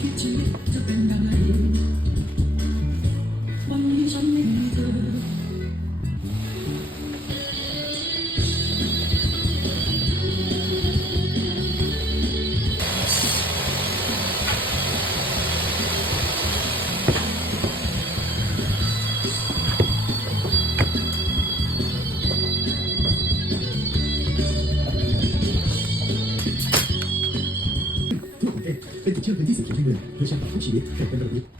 คิดชีวิตจะเป็นอย่างไรวันนี้ฉันไม่มีเธอเป็นติดเชื้อพื้นที่สีเขียวในเมืองโดยใช้ปรับทุกชีวิตแข่งเป็นระบบ